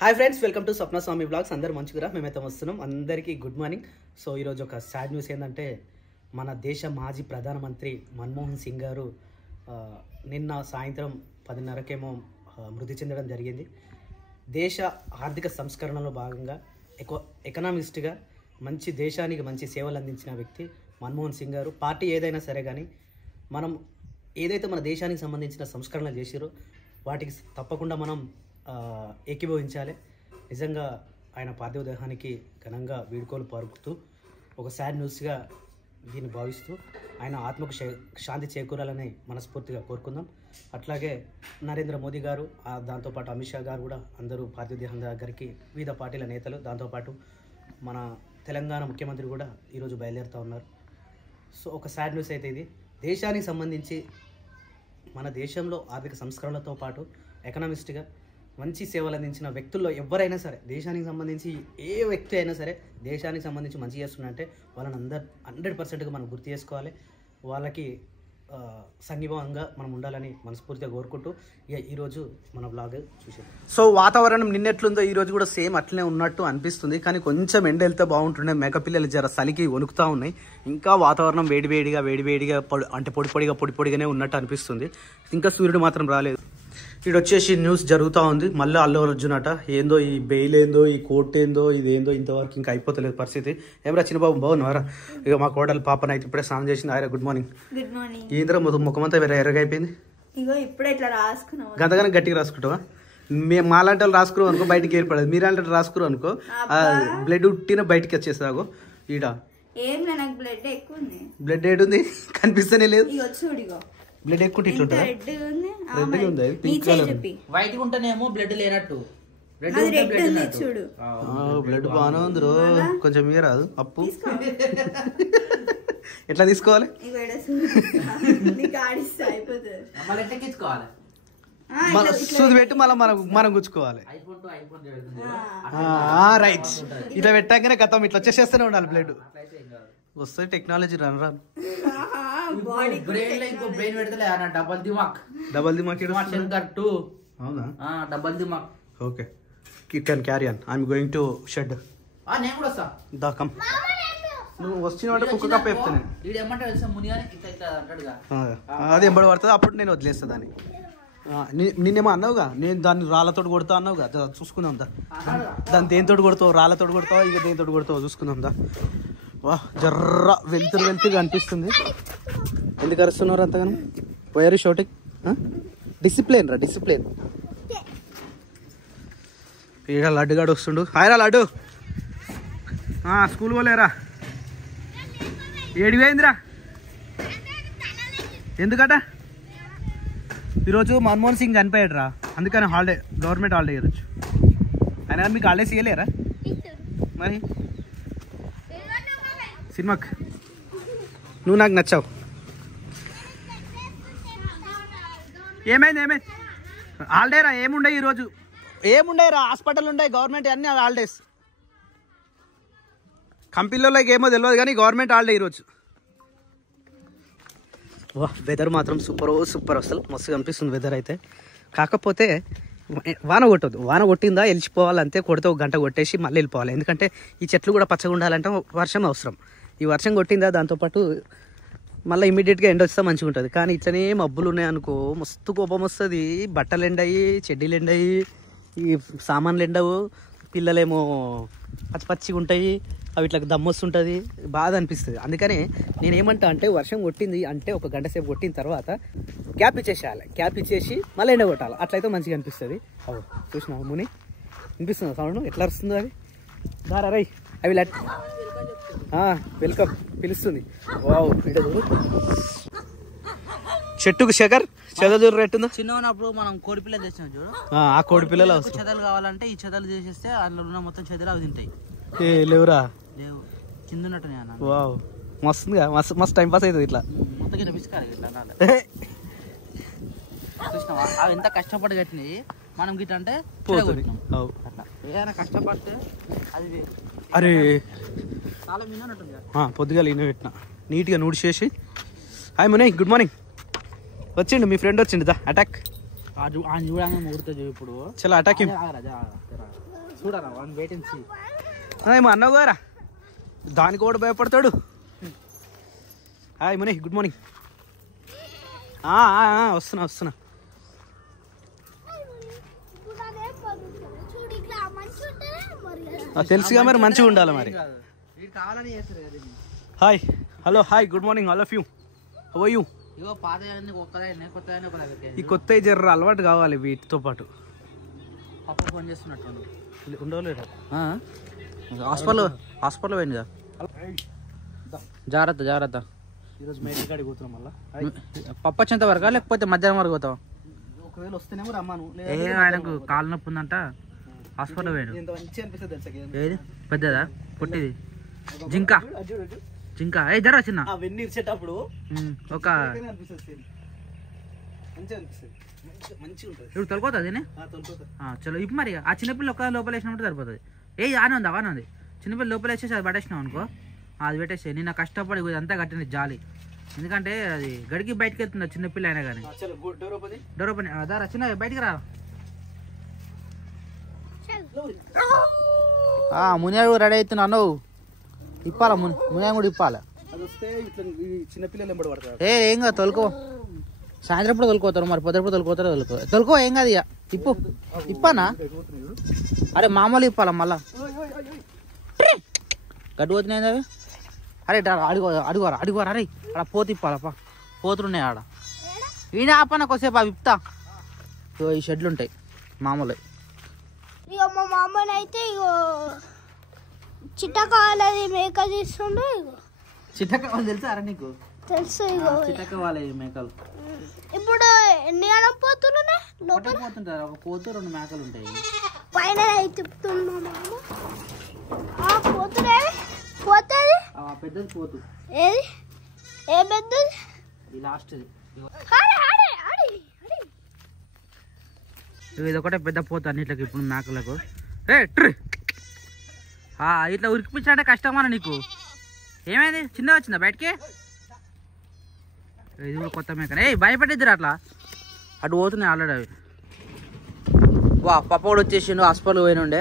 Hi friends, welcome to Swapna Swami blogs. అందరు మంచిగా మేమైతే వస్తున్నాం. అందరికీ గుడ్ మార్నింగ్. సో ఈరోజు ఒక సాడ్ న్యూస్ ఏంటంటే మన దేశ మాజీ ప్రధానమంత్రి మన్మోహన్ సింగ్ గారు నిన్న సాయంత్రం 10:30కేమో మృతి చెందడం జరిగింది. దేశ ఆర్థిక సంస్కరణలో భాగంగా ఎకనామిస్ట్గా మంచి దేశానికి మంచి సేవలు అందించిన వ్యక్తి మన్మోహన్ సింగ్ గారు. పార్టీ ఏదైనా సరే కానీ మనం ఏదైతే మన దేశానికి సంబంధించిన సంస్కరణలు చేసిరో వాటికి తప్పకుండా మనం ఏకీభవించాలి. నిజంగా ఆయన పార్థివ దేహానికి ఘనంగా వీడ్కోలు పలుకుతూ ఒక సాడ్ న్యూస్గా దీన్ని భావిస్తూ ఆయన ఆత్మకు శాంతి చేకూరాలని మనస్ఫూర్తిగా కోరుకుందాం. అట్లాగే నరేంద్ర మోదీ గారు, దాంతోపాటు అమిత్ షా గారు కూడా అందరూ పార్థివ దేహం దగ్గరికి వివిధ పార్టీల నేతలు, దాంతోపాటు మన తెలంగాణ ముఖ్యమంత్రి కూడా ఈరోజు బయలుదేరుతూ ఉన్నారు. సో ఒక సాడ్ న్యూస్ అయితే ఇది. దేశానికి సంబంధించి మన దేశంలో ఆర్థిక సంస్కరణలతో పాటు ఎకనామిస్ట్గా మంచి సేవలు అందించిన వ్యక్తుల్లో ఎవరైనా సరే, దేశానికి సంబంధించి ఏ వ్యక్తి అయినా సరే దేశానికి సంబంధించి మంచి చేస్తున్నంటే వాళ్ళని 100%గా మనం గుర్తు చేసుకోవాలి. వాళ్ళకి సంఘీభావంగా మనం ఉండాలని మనస్ఫూర్తిగా కోరుకుంటూ ఈరోజు మన బ్లాగ్ చూసాం. సో వాతావరణం నిన్నెట్లుందో ఈరోజు కూడా సేమ్ అట్లనే ఉన్నట్టు అనిపిస్తుంది. కానీ కొంచెం ఎండ వెళ్తే బాగుంటుండే. మేకపిల్లలు జర చలికి వణుకుతూ ఉన్నాయి. ఇంకా వాతావరణం వేడివేడిగా అంటే పొడిగానే ఉన్నట్టు అనిపిస్తుంది. ఇంకా సూర్యుడు మాత్రం రాలేదు. ఇక్కడ వచ్చేసి న్యూస్ జరుగుతూ ఉంది. మళ్ళీ అల్లు అర్జున్ అట ఏందో, ఈ బెయిల్ ఏందో, ఈ కోర్టు ఏందో, ఇదేందో ఇంతవరకు ఇంకా అయిపోతలేదు పరిస్థితి. ఏమరా చిన్నబాబు బాగున్నారా? ఇక మా కోడలు పాపనైతే ఇప్పుడే స్నానం చేసింది. ఆయన గుడ్ మార్నింగ్. Good morning. ఏంద్రా ముఖమంతా వేరే ఎర్రగా అయిపోయింది. గంతగానే గట్టిగా రాసుకుంటావా? మాలాంటి వాళ్ళు రాసుకున్నాం అనుకో బయటికి ఏర్పడదు. మీలాంటి రాసుకున్నాం అనుకో బ్లడ్ ఉట్టిన బయటికి వచ్చేస్తాగో. ఈడ బ్లడ్ ఏడుంది కనిపిస్తేనే లేదు. బ్లడ్ ఎక్కువ ఇట్లా రెడ్గా ఉంది. పింక్ కలర్ వైట్ ఉంటేనేమో బ్లడ్ లేనట్టు. బ్లడ్ బాగానే ఉంది రో. కొంచెం మీద రాదు అప్పు. ఎట్లా తీసుకోవాలి? సూది పెట్టి మళ్ళీ మనం గుచ్చుకోవాలి. రైట్. ఇట్లా పెట్టాకనే గతం ఇట్లా వచ్చేసేస్తూనే ఉండాలి. బ్లడ్ వస్తుంది. టెక్నాలజీ రాను డబల్ దిమాక్ డబల్ దిమాక్. Okay, you can carry on. I'm going to shed. నేను కూడా వస్తా. దా కమ్. నువ్వు వచ్చిన కుక్క కప్ప చెప్తాను. అది ఎంబడి పడుతుంది. అప్పుడు నేను వదిలేస్తా దాన్ని. నిన్నేమో అన్నావుగా, నేను దాన్ని రాళ్ళతోటి కొడతా అన్నావుగా. చూసుకుందాం దా. దాన్ని దేనితోటి కొడతావు? రాళ్ళతోటి కొడతావా ఇక దేనితోటి కొడతావో చూసుకుందాం దా. వా జర్ర వెళ్తురుగా అనిపిస్తుంది. ఎందుకు అరుస్తున్నారు అంతగానో? వైర్ షోటింగ్ డిసిప్లిన్ రా, డిసిప్లిన్. ఇక లడ్డుగాడు వస్తుండు. హాయ్రా లడ్డు, స్కూల్ పోలేరా? ఏడిపోయిందిరా? ఎందుకట? ఈరోజు మన్మోహన్ సింగ్ చనిపోయాడు రా, అందుకని హాలిడే, గవర్నమెంట్ హాలిడే ఇవ్వచ్చు. అయినా మీకు హాలిడేస్ ఇవ్వలేరా మరి? సినిమాకి నువ్వు నాకు నచ్చావు. ఏమైంది హాలిడే రా? ఏముండే ఈరోజు? ఏముండే రా? హాస్పిటల్ ఉండే, గవర్నమెంట్ అన్నీ హాలిడేస్. కంపెనీలోకి ఏమో తెలియదు కానీ గవర్నమెంట్ హాలిడే ఈరోజు. వా వెదర్ మాత్రం సూపర్ అసలు మస్తు అనిపిస్తుంది వెదర్ అయితే. కాకపోతే వాన కొట్టదు. వాన కొట్టిందా వెళ్ళిపోవాలి అంతే. కొడితే ఒక గంట కొట్టేసి మళ్ళీ వెళ్ళిపోవాలి. ఎందుకంటే ఈ చెట్లు కూడా పచ్చగా ఉండాలంటే వర్షం అవసరం. ఈ వర్షం కొట్టిందా దాంతోపాటు మళ్ళీ ఇమీడియట్గా ఎండ వస్తే మంచిగా ఉంటుంది. కానీ ఇట్లనే మబ్బులు ఉన్నాయనుకో మస్తు కోపం వస్తుంది. బట్టలు ఎండాయి, చెడ్డీలు ఎండాయి, ఈ సామాన్లు ఎండవు, పిల్లలేమో పచ్చిగా ఉంటాయి, అవి ఇట్లా దమ్ము వస్తుంటుంది, బాధ అనిపిస్తుంది. అందుకని నేనేమంటా అంటే వర్షం కొట్టింది అంటే ఒక గంట సేపు కొట్టిన తర్వాత క్యాప్ ఇచ్చేసేయాలి. క్యాప్ ఇచ్చేసి మళ్ళీ ఎండ కొట్టాలి. అట్లయితే మంచిగా అనిపిస్తుంది. అవు చూసినా ముని వినిపిస్తుంది సౌండ్ ఎట్లా వస్తుందో అది. దారా రై అవి లట్ వెల్కమ్ పిలుస్తుంది. వావ్ చెట్టుకు శేఖర్ చెదలు రెట్టుందో. చిన్న ఉన్నప్పుడు మనం కోడి పిల్లలు తెచ్చినాం చూడు, ఆ కోడి పిల్లలు చెదలు కావాలంటే ఈ చెదలు చేసేస్తే అందులో ఉన్న మొత్తం చెదలు అవి తింటాయి. లేవురా? లేవు, కింద ఉన్నట్టు. వావ్ మస్తుందిగా, మస్తు టైం పాస్ అవుతుంది ఇట్లా. మొత్తం కింద పిసుకాలి ఇట్లా చూసినావా? అవి ఎంత కష్టపడి కట్టినాయి. మనం గిట్ట అంటే అట్లా ఏదైనా కష్టపడితే అది వేరు. అరే చాలా మిన్నట్టుంది. పొద్దుగా ఈయన పెట్టిన నీట్గా నూడిచేసి. హాయ్ మునే, గుడ్ మార్నింగ్. వచ్చిండు మీ ఫ్రెండ్ వచ్చిండు. దా అటాక్. చూడంగా ముహూర్తం ఇప్పుడు చలో అటాక్. చూడరా వన్ వెయిట్ అండ్ సీ. ఏమో అన్నావు గారా, దానికి కూడా భయపడతాడు. హాయ్ ముని, గుడ్ మార్నింగ్. వస్తున్నా. తెలుసుగా మరి, మంచిగా ఉండాలి మరి. కావాలని చేస్తారు కదా. Hi, hello, hi, good morning all of you. How are you? ఇగో పాత ఈ కొత్త జర్ర అలవాటు కావాలి వీటితో పాటు. పప్పు ఫోన్ చేస్తున్నట్టు ఉండవలేదా? హాస్పిటల్ పోయిందిగా. జాగ్రత్త. ఈరోజు మేడి కాడికి పోతున్నాం మళ్ళీ. పప్పు వచ్చేంత వరకా లేకపోతే మధ్యాహ్నం వరకు పోతావా? ఒకవేళ వస్తేనేమో రమ్మాను. ఆయనకు కాలు నొప్పి ఉందంట, హాస్పిటల్ పోయాడు. ఎంత మంచి అనిపిస్తుంది తెలుసా? ఏది పెద్దదా పొట్టిది? జింక జర చిన్న అవన్నీ ఇచ్చేటప్పుడు ఒక ఇప్పుడు తొలపోతుంది. చలో ఇప్పుడు మరి ఆ చిన్నపిల్ల ఒక లోపల వేసినప్పుడు సరిపోతుంది. ఆనే ఉంది చిన్నపిల్ల లోపల వేసేసి అది పట్టేసినాం అనుకో, అది పెట్టేసి నిన్న కష్టపడి అంతా కట్టింది జాలి. ఎందుకంటే అది గడికి బయటకు వెళ్తుంది చిన్నపిల్ల అయినా కానీ. డోర్ ఓపెన్ దారా చిన్న బయటికి రా. మునియాడు రెడీ అవుతున్నాను. ఇప్పాలా మునియా కూడా ఇప్పాలా. ఏం కాదు, తొలుకో. సాయంత్రం కూడా తొలుకోతారు, మరి పొద్దుప్పుడు తొలుకోతారో తొలుకో. ఏం కాదు, ఇక ఇప్పానా? అరే మామూలు ఇప్పాలా మళ్ళా గడ్డు పోతున్నాయి అవి. అరే అడుగురా అరే, అక్కడ పోతు ఇప్పాలప్ప, పోతున్నాయి ఆడ. ఈయన ఆపన్న కొద్దిసేపు అవి ఇప్తా. ఈ షెడ్లు ఉంటాయి మామూలు. ఇక మా మామని అయితే ఇగో చిట్టకాలది మేక తీస్తుండే. ఇగో చిట్టకావాలి తెలుసా అరే నీకు? తెలుసు. ఇగో చిట్టకావాలి మేకలు. ఇప్పుడు ఎన్ని గణం పోతున్నాయి లోపల? పోతుంటారు ఒక పోతు, 2 మేకలు ఉంటాయి పైన తిప్పుతున్నా మామ. పోతురే పోతుంది పెద్దది పోతు. ఏది ఏ పెద్దది? ఈ లాస్ట్ ఇది ఒకటే పెద్ద పోతు అన్నిట్లకి. ఇప్పుడు మేకలకు ఇట్లా ఉరికిపించాలంటే కష్టమా నీకు? ఏమైంది, చిన్నగా వచ్చిందా బయటకి? ఇది కూడా కొత్త మేక. భయపడిద్దిరా అట్లా. అటు పోతున్నాయి ఆల్రెడీ అవి. పప్ప కూడా వచ్చేసిండు, హాస్పిటల్ పోయినుండే.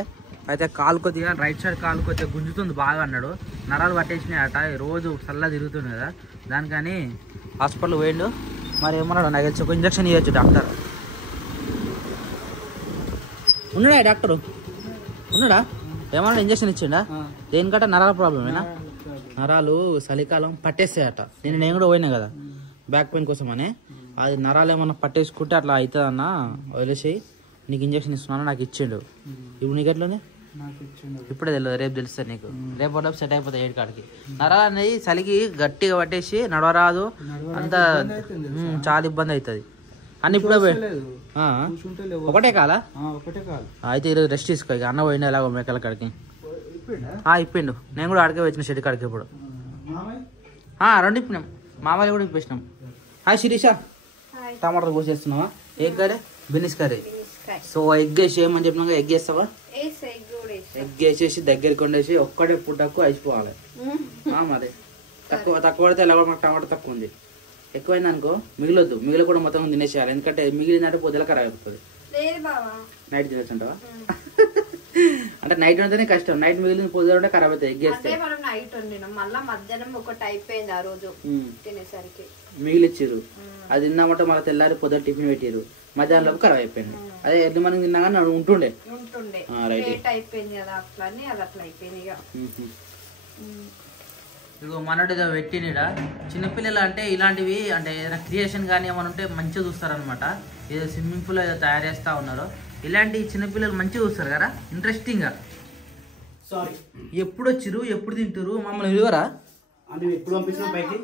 అయితే కాలు కొద్దిగా రైట్ సైడ్ కాలు కొద్దిగా గుంజుతుంది బాగా అన్నాడు. నరాలు పట్టేసినాయి అట, రోజు చల్ల తిరుగుతుంది కదా దానికని హాస్పిటల్ పోయిండు. మరి ఏమన్నాడు నాకు తెలిసి ఒక ఇంజక్షన్ ఇవ్వచ్చు డాక్టర్. ఉన్నాడా డాక్టరు? ఉన్నాడా? ఏమన్నా ఇంజక్షన్ ఇచ్చిండా? దేనికంటే నరాల ప్రాబ్లమేనా? నరాలు చలికాలం పట్టేస్తాయట. నేను కూడా పోయినా కదా బ్యాక్ పెయిన్ కోసం అని. అది నరాలు ఏమన్నా పట్టేసుకుంటే అట్లా అవుతుందన్న, వదిలేసి నీకు ఇంజక్షన్ ఇస్తున్నాను నాకు ఇచ్చిండు. ఇప్పుడు నీకు ఎట్లనే? ఇప్పుడే తెలియదు, రేపు తెలుస్తుంది నీకు. రేపు సెట్ అయిపోతాయి 7 కాడికి. నరాలు అనేది చలికి గట్టిగా పట్టేసి నడవరాదు, అంత చాలా ఇబ్బంది అవుతుంది అని. ఇప్పుడే ఒకటే కాలా? అయితే ఈరోజు రెస్ట్ తీసుకో. ఇక అన్న పోయిండు ఎలాగో మేకల కాడికి. ఇప్పిండు. నేను కూడా అడిగే వచ్చిన షెడ్ కాడికి ఇప్పుడు. 2 ఇప్పినాం, మామయ్య కూడా ఇప్పేసినాం. హాయ్ శిరీష, టమాటాలు కోసేస్తున్నావా? Egg curry, బిన్నీస్ curry. So egg వేసి ఏమని చెప్పినాక ఎగ్ వేస్తావా? ఎగ్ వేసేసి దగ్గరికి వండేసి ఒక్కడే పుట్టకు అయిపోవాలి. మరి తక్కువ పడితే ఎలా కూడా మాకు టమాటా తక్కువ ఉంది. ఎక్కువైంది అనుకో మిగిలొద్దు, కూడా మొత్తం తినేసేయాలి. ఎందుకంటే మిగిలిందంటే పొద్దుల ఖరాబ్ అయిపోతుంది. నైట్ తినొచ్చుంటావా? అంటే నైట్ వండితేనే కష్టం, నైట్ మిగిలిన పొద్దున ఉంటే ఖరాబ్ అవుతాయి. ఎగ్ వేస్తే మిగిలిచ్చిర్రు, అది తిన్నామంటే మళ్ళీ తెల్లారి పొద్దున టిఫిన్ పెట్టిరు, మధ్యాహ్నంలోపు ఖరాబ్ అయిపోయింది. అదే ఎర్లీ మార్నింగ్ తిన్నా కానీ ఉంటుండే. ఇదిగో మనోడు ఏదో పెట్టినడా. చిన్నపిల్లలు అంటే ఇలాంటివి అంటే ఏదైనా క్రియేషన్ కానీ ఏమైనా ఉంటే మంచిగా చూస్తారనమాట. ఏదో స్విమ్మింగ్ పూల్ ఏదో తయారు చేస్తూ ఉన్నారు. ఇలాంటి చిన్నపిల్లలు మంచిగా చూస్తారు కదా, ఇంట్రెస్టింగ్గా. సారీ, ఎప్పుడు వచ్చిరు, ఎప్పుడు తింటారు, మమ్మల్ని విలువరా? ఎప్పుడు పంపించిన పైకి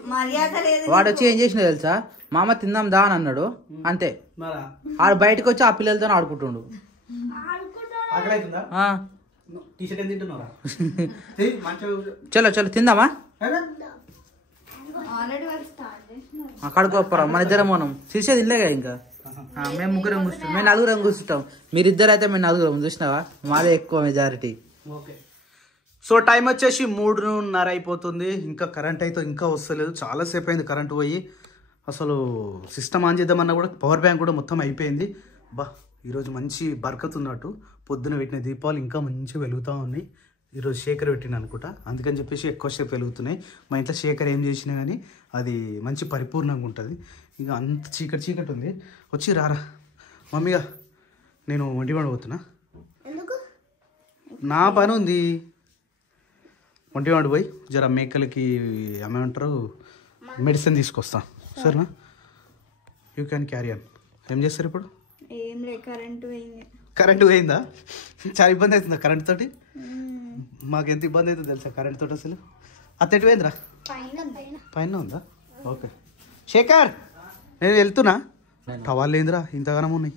వాడు వచ్చి ఏం చేసినా తెలుసా, మామ తిందాం దా అని అన్నాడు అంతే. ఆడు బయటకు వచ్చి ఆ పిల్లలతో ఆడుకుంటుండు. చలో తిందామా? కడుకోపరా మన ఇద్దరం. మనం చూసే తినలేగా ఇంకా. మేము 3 కూర్చుంటాం, మేము 4 కూర్చుంటాం. మీరిద్దరు అయితే మేము 4 చూసినావా? మాదే ఎక్కువ మెజారిటీ. ఓకే, సో టైం వచ్చేసి 3:30 అయిపోతుంది. ఇంకా కరెంట్ అయితే ఇంకా వస్తలేదు, చాలాసేపు అయింది కరెంట్ పోయి. అసలు సిస్టమ్ ఆన్ చేద్దామన్నా కూడా పవర్ బ్యాంక్ కూడా మొత్తం అయిపోయింది. ఈరోజు మంచి బర్కత్ ఉన్నట్టు. పొద్దున పెట్టిన దీపాలు ఇంకా మంచిగా వెలుగుతూ ఉన్నాయి. ఈరోజు శేఖర్ పెట్టిన అనుకుంటా, అందుకని చెప్పేసి ఎక్కువసేపు వెలుగుతున్నాయి. మా ఇంట్లో శేఖర్ ఏం చేసినా కానీ అది మంచి పరిపూర్ణంగా ఉంటుంది. ఇక అంత చీకటి చీకటి ఉంది. వచ్చి రారా మమ్మీగా, నేను ఒంటివాడ పోతున్నా, నా పని ఉంది. ఒంటివాడ పోయి జర మేకలకి ఏమంటారు మెడిసిన్ తీసుకొస్తా, సరేనా? You can carry on. ఏం చేస్తారు ఇప్పుడు? ఏం లే, కరెంటు పోయింది. కరెంటు పోయిందా? చాలా ఇబ్బంది అవుతుందా కరెంట్ తోటి? మాకు ఎంత ఇబ్బంది అవుతుందో తెలుసా కరెంట్ తోటి అసలు. అత్తెటు పోయిందిరా? పైన ఉందా? ఓకే శేఖర్, నేను వెళ్తున్నా. టవాళ్ళు ఏందిరా ఇంతగానం ఉన్నాయి?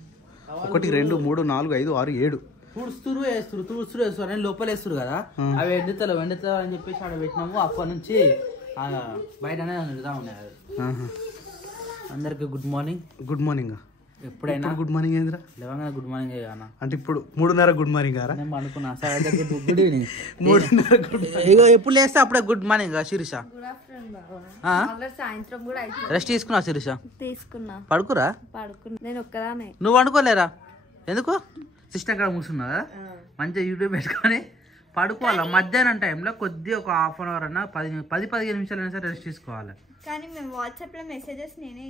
1 2 3 4 5 6 7 తుడుస్తురు వేస్తారు అని లోపల వేస్తారు కదా, అవి ఎండుతలు అని చెప్పేసి ఆడ పెట్టినాము. అప్పటి నుంచి బయటనే నిలుదా ఉన్నాయి అది. అందరికి గుడ్ మార్నింగ్. Good morning. ఎప్పుడైనా గుడ్ మార్నింగ్ ఏందిరా? లేవగానే గుడ్ మార్నింగ్ అన్న. అంటే ఇప్పుడు 3:30 గుడ్ మార్నింగ్ గారా? నేను అనుకున్నా గుడ్ ఈవినింగ్. 3:30 గుడ్. ఇగో ఎప్పుడు లేస్తే అప్పుడే గుడ్ మార్నింగ్ శిరీష. సాయంత్రం కూడా రెస్ట్ తీసుకున్నా శిరీష? తీసుకున్నా. పడుకురా? పడుకున్నా. నేను ఒక్కదానే. నువ్వు పడుకోలేరా? ఎందుకు? సిస్టమ్ కాడ కూర్చున్నా కదా, మంచిగా యూట్యూబ్ పెట్టుకొని పడుకోవాలా. మధ్యాహ్నం టైంలో కొద్దిగా ఒక హాఫ్ అన్ అవర్ అన్నా 10-15 నిమిషాలు అయినా సరే రెస్ట్ తీసుకోవాలి. కానీ మేము వాట్సాప్ లో మెసేజెస్ నేనే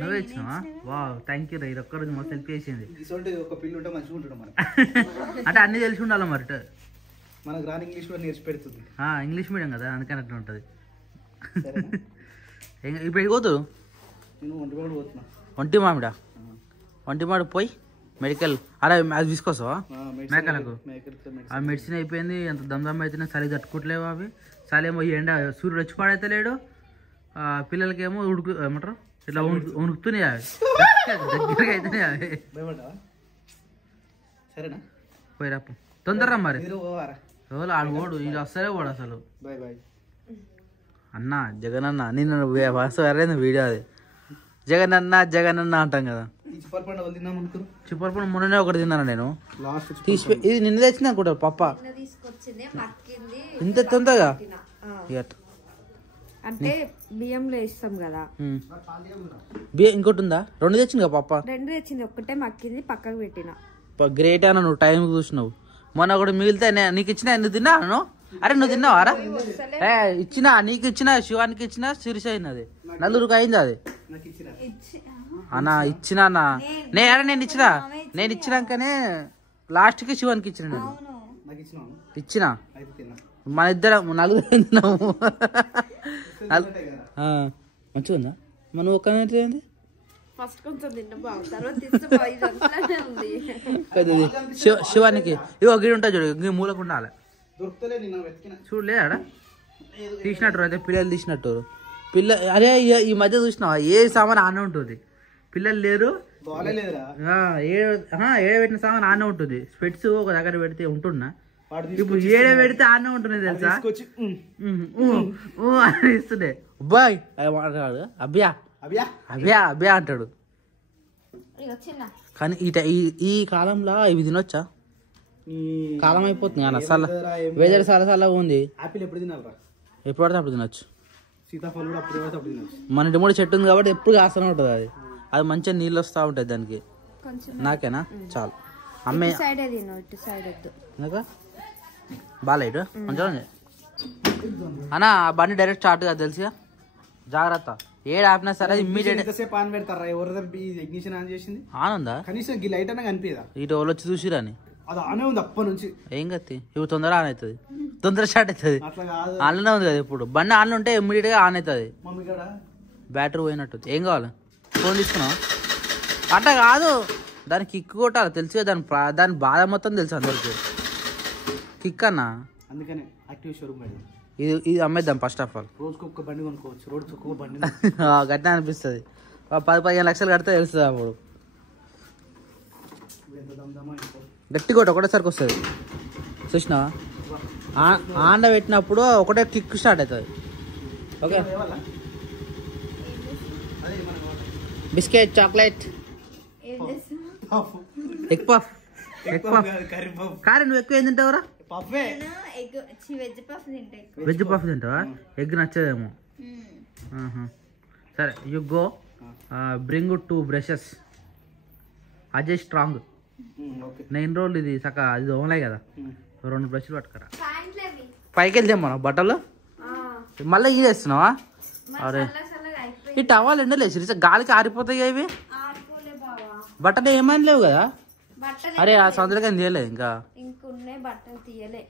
నువ్వే ఇచ్చినావా? వావ్, థ్యాంక్ యూ రా. ఇది ఒక్కరోజు మొత్తం హెల్ప్ చేసింది. ఒక పిల్లి ఉంటే మంచిగా ఉంటాడు మనం. అంటే అన్ని తెలిసి ఉండాలి మరి. మనకు రాని ఇంగ్లీష్ కూడా నేర్చి పెడుతుంది. ఇంగ్లీష్ మీడియం కదా, అందుకని అట్లా ఉంటుంది. ఇప్పుడు వెళ్ళిపోతావు? నేను ఒంటివాడ పోతున్నా. ఒంటి మామిడి పోయి మెడికల్ అరే అది తీసుకొస్తావా మేకలకు? ఆ మెడిసిన్ అయిపోయింది. ఎంత దమ్దమ్ అయితేనే చలి తట్టుకోవట్లేవు అవి. చలి ఏమో ఎండ సూర్యుడు వచ్చి పాడైతే లేడు, పిల్లలకేమో ఏమంటారు ఇట్లా ఉణుకుతున్నాయి అవి, దగ్గరగా అయితేనే అవి. సరేనా? పోయిరా తొందరరా మరి. ఎవరు ఆడు ఓడు, ఇది వస్తారే ఓడు అసలు. అన్న జగన్ అన్న నిన్న వీడియో అది జగన్ అన్న అంటాం కదా. చిప్పర్ పండు మొన్ననే ఒకటి తిన్నాను నేను. ఇది నిన్న తెచ్చింది అనుకుంటా పప్ప. ఇంత తొందరగా అంటే బియ్యంలో వేస్తాం కదా. బియ్యం ఇంకోటి ఉందా? 2 తెచ్చింది కదా పప్ప? 2 తెచ్చింది, ఒక్కటే మక్కింది పక్కకు పెట్టిన. గ్రేట్ అన్న, నువ్వు టైం చూసినావు. మొన్న ఒకటి మిగిలితే నీకు ఇచ్చిన, ఎందుకు తిన్నాను? అరే నువ్వు తిన్నావారా? ఇచ్చినా, నీకు ఇచ్చిన, శివానికి ఇచ్చిన, శిరీష అయినది, నలుగురికి అయింది అది. అన్నా ఇచ్చినా అన్న నేను ఇచ్చినాకనే లాస్ట్ కి శివానికి ఇచ్చిన. నేను ఇచ్చిన, మన ఇద్దరం నలుగురు తిన్నాము. మంచిగా ఉందా? మనం ఒక్క శివానికి ఇగో గిడి ఉంటుంది చూడు, ఇంక మూలకు ఉండాలి. చూడలేదా తీసినట్టు అయితే పిల్లలు తీసినట్టు. అరే ఈ మధ్య చూసినావా ఏ సామాన్ ఆనే ఉంటుంది, పిల్లలు లేరు, ఏడ పెట్టిన సామాన్ ఆనే ఉంటుంది. స్పెట్స్ ఒక దగ్గర పెడితే ఉంటున్నా, ఇప్పుడు ఏడ పెడితే ఆనే ఉంటుంది తెలుసా. అని ఇస్తుండే అబ్బాయి మాట్లాడు, అభ్యా అభ్యా అభ్యా అంటాడు. కానీ ఈ కాలంలో ఇవి తినొచ్చా? కాలం అయిపోతుంది అన్న. వెదర్ చాలా ఉంది. ఎప్పుడు పడితే అప్పుడు తినొచ్చు. మన ఇంటి మూడు చెట్టు ఉంది కాబట్టి ఎప్పుడు కాస్తూనే ఉంటుంది. అది మంచిగా నీళ్ళు వస్తూ ఉంటాయి దానికి. నాకేనా? చాలు. అమ్మే బాగాలేదు మంచిగా ఉంది అన్న. ఆ బండి డైరెక్ట్ స్టార్ట్ కాదు తెలుసుగా, జాగ్రత్త. ఏడు ఆపినా సరే ఇమ్మీడియట్ ఆనందా ఇటు వాళ్ళు వచ్చి చూసిరాని ఏం కత్తి. ఇప్పుడు తొందరగా ఆన్ అవుతుంది, తొందర స్టార్ట్ అవుతుంది. ఆన్లోనే ఉంది కదా ఇప్పుడు. బండి ఆన్లో ఉంటే ఇమ్మీడియట్ గా ఆన్ అవుతుంది. బ్యాటరీ పోయినట్టు. ఏం కావాలి? ఫోన్ తీసుకున్నావు? అట్లా కాదు, దానికి కిక్ కొట్టాలి తెలుసు. దాని బాధ మొత్తం తెలుసు అందరికి. కిక్ అన్నా, అందుకనే యాక్టివ్ షోరూమ్ ఇది అమ్మేద్దాం ఫస్ట్ ఆఫ్ ఆల్. రోజుకొక బండి కొనుక్కోవచ్చు, రోజుకొక బండి. గట్టిగా అనిపిస్తుంది. 10-15 లక్షలు కడితే తెలుస్తుంది అప్పుడు. గట్టి కొట్టు ఒకటేసరికి వస్తుంది చూసినా. ఆండ పెట్టినప్పుడు ఒకటే కిక్ స్టార్ట్ అవుతుంది. Okay, biscuit, chocolate, egg puff. కారే నువ్వు ఎక్కువ ఏం తింటావురా? వెజ్ పఫ్ తింటావా? ఎగ్ నచ్చదేమో. సరే, you go bring 2 brushes. Ajay strong okay నేను ఇన్ని రోజులు ఇది సక్క అది ఓన్లే కదా 2 బ్రష్లు పట్టుకరా ప్యాంట్లు అవి పైకి వెళ్తే మనం బట్టలు మళ్ళీ ఈడేస్తున్నావా అరే ఈ టవాలు ఎండలేసి గాలికి ఆరిపోతాయి ఇవి ఆడుకోలే బావా బట్టలు ఏమైనా లేవు కదా బట్టలు అరే ఆ సంవత్సరం తీయలేదు ఇంకా ఇంకున్నాయి బట్టలు తీయలే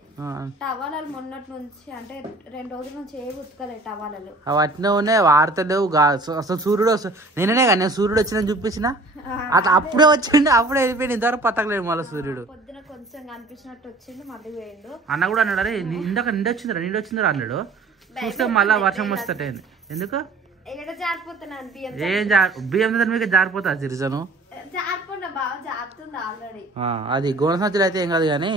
టవాలాలు మొన్నటి నుంచి అంటే 2 రోజుల నుంచి ఏ ఉతకలే టవాలాలు వాటినే ఉన్నాయి వార్తలేవు అసలు సూర్యుడు నేనే కానీ నేను సూర్యుడు వచ్చిందని చూపించిన అట్లా అప్పుడే వచ్చిండు అప్పుడే వెళ్ళిపోయింది ఇంతవరకు పతకలేదు మళ్ళీ సూర్యుడు పొద్దున కొంచెం కనిపించినట్టు వచ్చిండు మళ్ళీ పోయిండు అన్న కూడా అన్నాడు అరే ఇందాక నిండి వచ్చిందిరా అన్నాడు చూస్తే మళ్ళీ వర్షం వస్తటైంది ఎందుకు ఎక్కడ జారిపోతున్నాను బియ్యం బియ్యం మీకు జారిపోతా సిరిజను జారిపోయినా బాగా జారుతుంది ఆల్రెడీ అది గోన సంచులు అయితే ఏం కాదు కానీ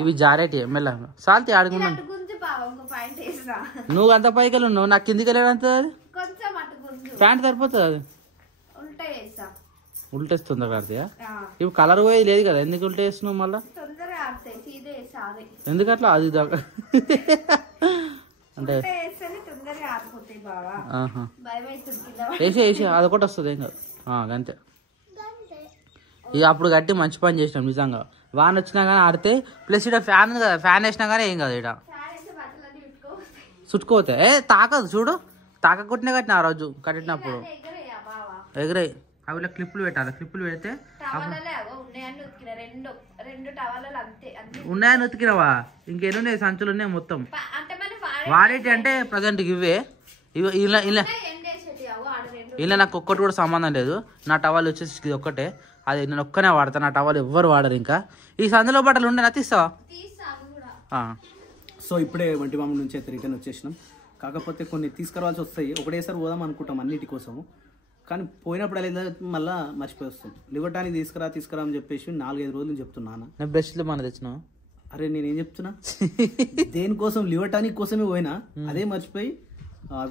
ఇవి జారేటి మెల్ల సాల్తి ఆడుకున్నాను అటు గుంజు బాగా ఇంకో పాయింట్ వేసా నువ్వు అంత పైకి ఉన్నావు నాకు కిందికి వెళ్ళాడంత కొంచెం అటు గుంజు ప్యాంట్ సరిపోతుంది అది ఉల్టా వేసా ఉల్టేస్తుందా కార్తీయ ఇవి కలర్ పోయి లేదు కదా ఎందుకు ఉల్టేస్తున్నావు మళ్ళా తొందరగా ఆడతాయి సీదే వేసాలి ఎందుకు అట్లా అది దాకా అంటే వేస్తేనే తొందరగా ఆడిపోతాయి బాగా భయం అవుతుంది వేసి అదొకటి వస్తుంది ఏం కాదు అంతే ఇక అప్పుడు కట్టి మంచి పని చేసినాం నిజంగా వాన వచ్చినా కానీ ఆడితే ప్లస్ ఇక్కడ ఫ్యాన్ ఉంది కదా ఫ్యాన్ వేసినా కానీ ఏం కాదు ఇక్కడ చుట్టుకోతే తాకదు చూడు తాకకుంటేనే కట్టిన ఆ రోజు కట్టినప్పుడు ఎగరే అవి క్లిప్పులు పెట్టాలి క్లిప్పులు పెడితే ఉన్నాయని ఉతికినవా ఇంకేను ఉన్నాయి సంచులు ఉన్నాయి మొత్తం వాడేటి అంటే ప్రజెంట్ ఇవే ఇలా ఇలా ఇలా నాకు ఒక్కటి కూడా సంబంధం లేదు నా టవాల్ వచ్చేసి ఇది ఒక్కటే అది నేను ఒక్కనే వాడతాను నా టవాల్ ఎవ్వరు వాడరు ఇంకా ఈ సందులో బట్టలు ఉండే నా తీస్తావా సో ఇప్పుడే వంటి మామ నుంచి అయితే రిటర్న్ వచ్చేసినాం కాకపోతే కొన్ని తీసుకురావాల్సి వస్తాయి ఒకటేసారి పోదాం అనుకుంటాం అన్నిటి కోసము కానీ పోయినప్పుడు అలా మళ్ళీ మర్చిపోయి వస్తాం లివటానికి తీసుకురా అని చెప్పేసి 4-5 రోజులు చెప్తున్నాను నేను బ్రష్లు మన తెచ్చినా అరే నేనేం చెప్తున్నా దేనికోసం లివటానిక్ కోసమే పోయినా అదే మర్చిపోయి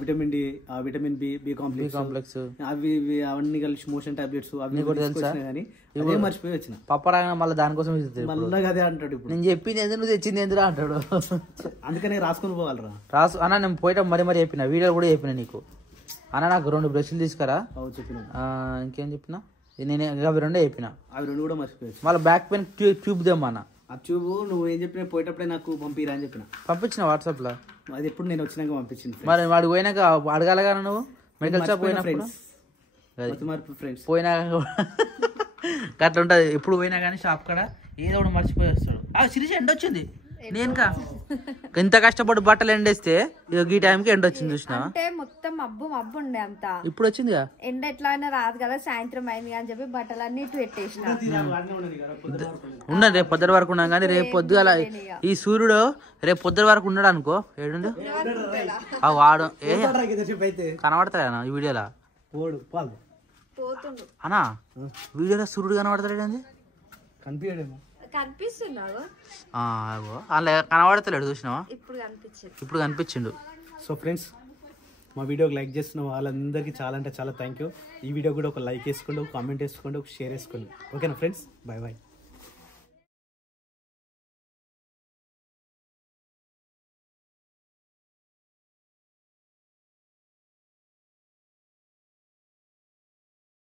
vitamin D vitamin B complex అవి అవన్నీ కలిసి మోషన్ టాబ్లెట్స్ అవి కానీ అదే మర్చిపోయి వచ్చిన పప్పరాగా మళ్ళీ దానికోసం మళ్ళీ అదే అంటాడు ఇప్పుడు నేను చెప్పింది ఎందుకు నువ్వు తెచ్చింది ఎందుకు అంటాడు అందుకనే రాసుకొని పోవాలరా అన్న నేను పోయటం మరి చెప్పిన వీడియోలు కూడా చెప్పిన నీకు అన్న నాకు 2 బ్రష్లు తీసుకురా చెప్పిన ఇంకేం చెప్పిన నేను అవి 2 చెప్పిన అవి 2 కూడా మర్చిపోయి మళ్ళీ బ్యాక్ పెయిన్ ట్యూబ్ దేమన్నా ఆ ట్యూబ్ నువ్వు ఏం చెప్పినా పోయేటప్పుడే నాకు పంపిరా అని చెప్పిన పంపించిన వాట్సాప్ లో అది ఎప్పుడు నేను వచ్చినాక పంపించింది మరి వాడు పోయినాక అడగాలగా నువ్వు మెడికల్ షాప్ పోయినప్పుడు పోయినాక అట్లా ఉంటుంది ఎప్పుడు పోయినా కానీ షాప్ కాడ ఏదో ఒకటి మర్చిపోయి వస్తాడు సిరీస్ ఎండ వచ్చింది నేనుకా ఎంత కష్టపడి బట్టలు ఎండేస్తే ఈ టైంకి ఎండ వచ్చింది చూసినా అంటే మొత్తం మబ్బు ఉండే అంత ఇప్పుడు వచ్చిందిగా ఎండ ఎట్లా అయినా రాదు కదా సాయంత్రం అయింది అని చెప్పి బట్టలన్నీ ఇటు పెట్టేసిన ఉండదు రేపు పొద్దున వరకు ఉన్నాం కానీ రేపు పొద్దుగాల ఈ సూర్యుడు రేపు పొద్దున వరకు ఉన్నాడు అనుకో ఏడు వాడు కనబడతాడు ఈ వీడియోలో అన్నా వీడియోలో సూర్యుడు కనబడతాడు కనిపించడేమో కనిపిస్తున్నాడు అలా కనబడతలేడు చూసినావా ఇప్పుడు కనిపించిండు సో ఫ్రెండ్స్ మా వీడియోకి లైక్ చేస్తున్న వాళ్ళందరికీ చాలా అంటే చాలా థ్యాంక్ యూ ఈ వీడియో కూడా ఒక లైక్ వేసుకోండి ఒక కామెంట్ వేసుకోండి ఒక షేర్ వేసుకోండి ఓకేనా ఫ్రెండ్స్ బాయ్